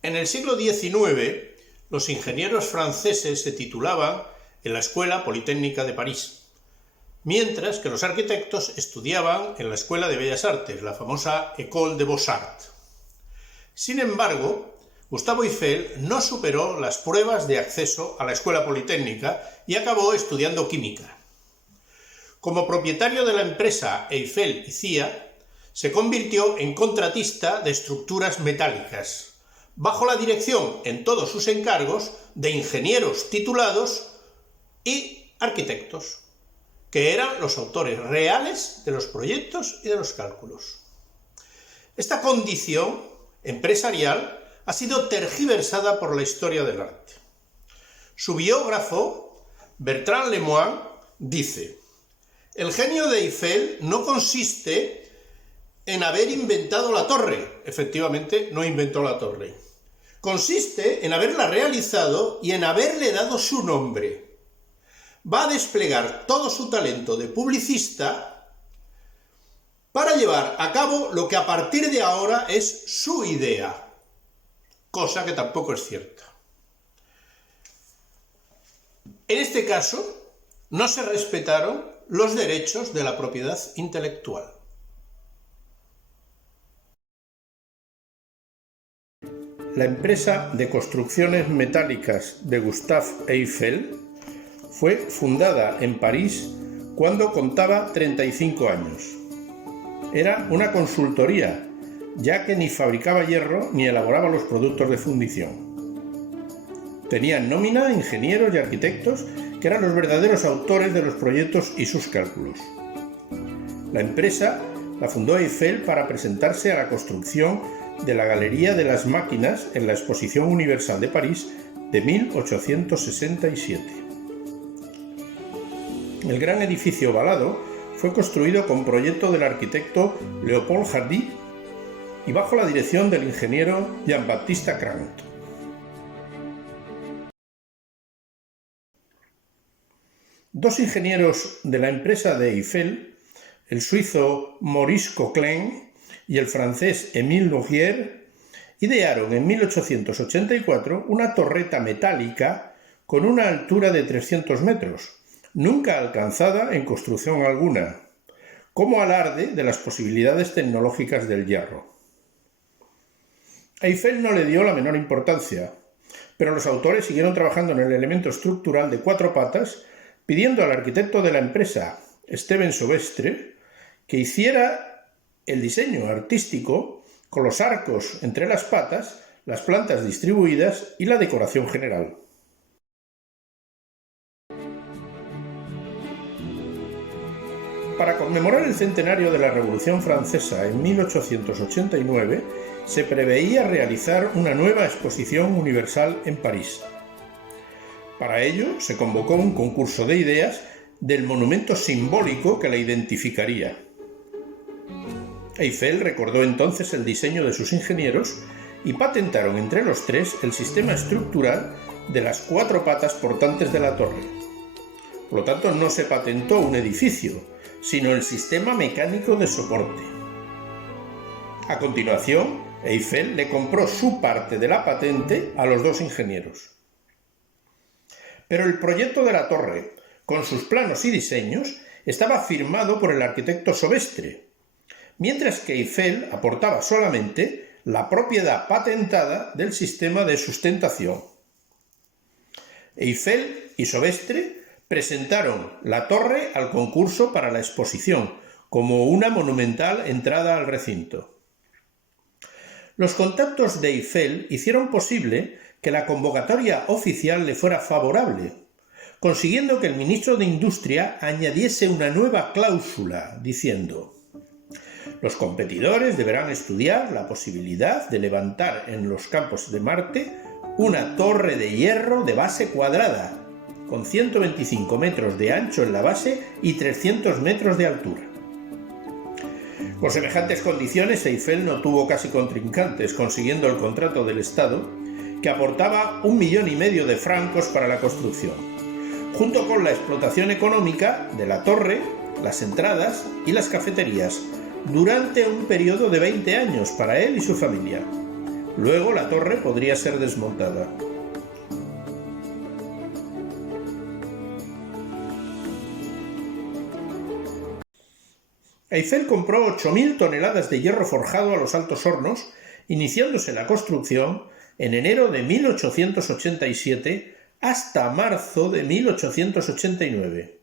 En el siglo XIX, los ingenieros franceses se titulaban en la Escuela Politécnica de París, mientras que los arquitectos estudiaban en la Escuela de Bellas Artes, la famosa École des Beaux-Arts. Sin embargo, Gustave Eiffel no superó las pruebas de acceso a la Escuela Politécnica y acabó estudiando química. Como propietario de la empresa Eiffel y CIA, se convirtió en contratista de estructuras metálicas, bajo la dirección en todos sus encargos de ingenieros titulados y arquitectos, que eran los autores reales de los proyectos y de los cálculos. Esta condición empresarial ha sido tergiversada por la historia del arte. Su biógrafo, Bertrand Lemoine, dice: «El genio de Eiffel no consiste en haber inventado la torre». Efectivamente, no inventó la torre. Consiste en haberla realizado y en haberle dado su nombre. Va a desplegar todo su talento de publicista para llevar a cabo lo que a partir de ahora es su idea, cosa que tampoco es cierta. En este caso, no se respetaron los derechos de la propiedad intelectual. La empresa de construcciones metálicas de Gustave Eiffel fue fundada en París cuando contaba 35 años. Era una consultoría, ya que ni fabricaba hierro ni elaboraba los productos de fundición. Tenía en nómina ingenieros y arquitectos que eran los verdaderos autores de los proyectos y sus cálculos. La empresa la fundó Eiffel para presentarse a la construcción de la Galería de las Máquinas en la Exposición Universal de París de 1867. El gran edificio ovalado fue construido con proyecto del arquitecto Léopold Hardy y bajo la dirección del ingeniero Jean-Baptiste Crant. Dos ingenieros de la empresa de Eiffel, el suizo Maurice Coquelin y el francés Émile Logier, idearon en 1884 una torreta metálica con una altura de 300 metros, nunca alcanzada en construcción alguna, como alarde de las posibilidades tecnológicas del hierro. Eiffel no le dio la menor importancia, pero los autores siguieron trabajando en el elemento estructural de 4 patas, pidiendo al arquitecto de la empresa, Steven Sauvestre, que hiciera el diseño artístico con los arcos entre las patas, las plantas distribuidas y la decoración general. Para conmemorar el centenario de la Revolución Francesa en 1889, se preveía realizar una nueva exposición universal en París. Para ello, se convocó un concurso de ideas del monumento simbólico que la identificaría. Eiffel recordó entonces el diseño de sus ingenieros y patentaron entre los tres el sistema estructural de las 4 patas portantes de la torre. Por lo tanto, no se patentó un edificio, sino el sistema mecánico de soporte. A continuación, Eiffel le compró su parte de la patente a los 2 ingenieros. Pero el proyecto de la torre, con sus planos y diseños, estaba firmado por el arquitecto Sauvestre, mientras que Eiffel aportaba solamente la propiedad patentada del sistema de sustentación. Eiffel y Sauvestre presentaron la torre al concurso para la exposición, como una monumental entrada al recinto. Los contactos de Eiffel hicieron posible que la convocatoria oficial le fuera favorable, consiguiendo que el ministro de Industria añadiese una nueva cláusula diciendo: los competidores deberán estudiar la posibilidad de levantar en los campos de Marte una torre de hierro de base cuadrada, con 125 metros de ancho en la base y 300 metros de altura. Con semejantes condiciones, Eiffel no tuvo casi contrincantes, consiguiendo el contrato del Estado, que aportaba 1,5 millones de francos para la construcción, junto con la explotación económica de la torre, las entradas y las cafeterías, durante un periodo de 20 años para él y su familia. Luego la torre podría ser desmontada. Eiffel compró 8.000 toneladas de hierro forjado a los altos hornos, iniciándose la construcción en enero de 1887 hasta marzo de 1889.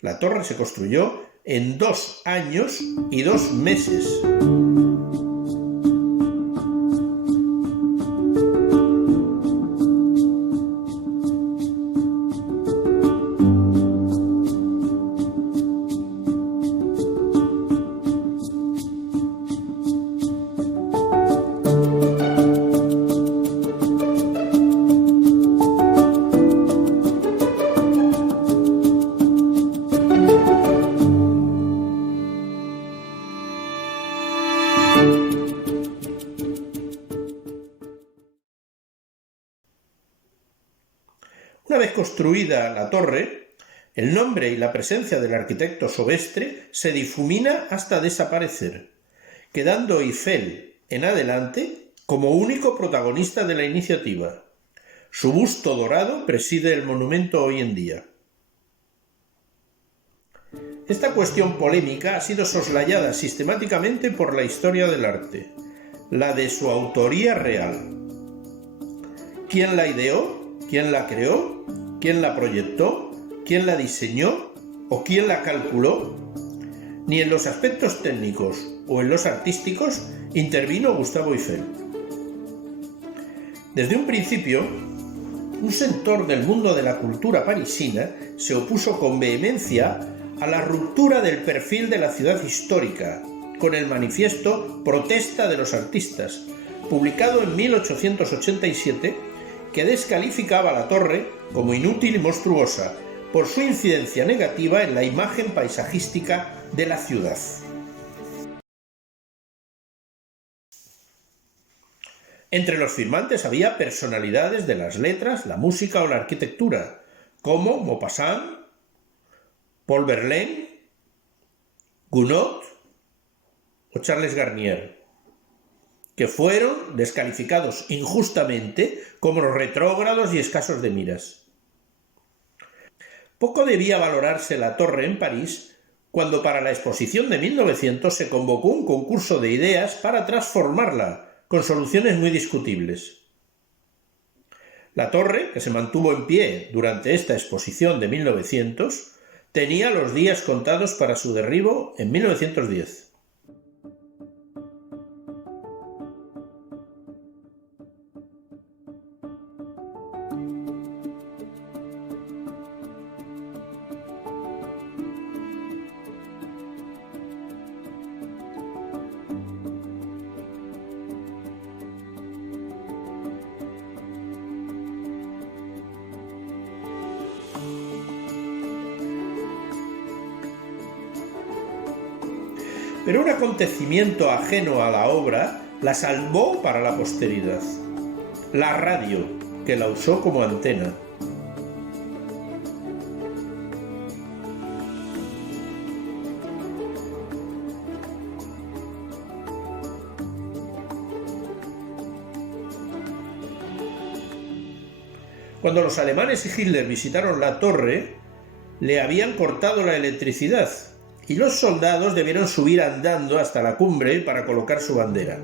La torre se construyó en 2 años y 2 meses. Una vez construida la torre, el nombre y la presencia del arquitecto Sobestre se difumina hasta desaparecer, quedando Eiffel en adelante como único protagonista de la iniciativa. Su busto dorado preside el monumento hoy en día. Esta cuestión polémica ha sido soslayada sistemáticamente por la historia del arte, la de su autoría real. ¿Quién la ideó? ¿Quién la creó? ¿Quién la proyectó? ¿Quién la diseñó? ¿O quién la calculó? Ni en los aspectos técnicos o en los artísticos intervino Gustave Eiffel. Desde un principio, un sector del mundo de la cultura parisina se opuso con vehemencia a la ruptura del perfil de la ciudad histórica, con el manifiesto Protesta de los Artistas, publicado en 1887, que descalificaba la torre como inútil y monstruosa por su incidencia negativa en la imagen paisajística de la ciudad. Entre los firmantes había personalidades de las letras, la música o la arquitectura, como Maupassant, Paul Verlaine, Gounod o Charles Garnier, que fueron descalificados injustamente como retrógrados y escasos de miras. Poco debía valorarse la torre en París cuando para la exposición de 1900 se convocó un concurso de ideas para transformarla, con soluciones muy discutibles. La torre, que se mantuvo en pie durante esta exposición de 1900, tenía los días contados para su derribo en 1910. Pero un acontecimiento ajeno a la obra la salvó para la posteridad: la radio, que la usó como antena. Cuando los alemanes y Hitler visitaron la torre, le habían cortado la electricidad y los soldados debieron subir andando hasta la cumbre para colocar su bandera.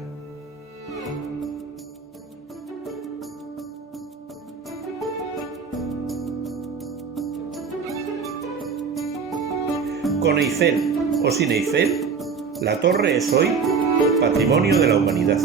Con Eiffel o sin Eiffel, la torre es hoy patrimonio de la humanidad.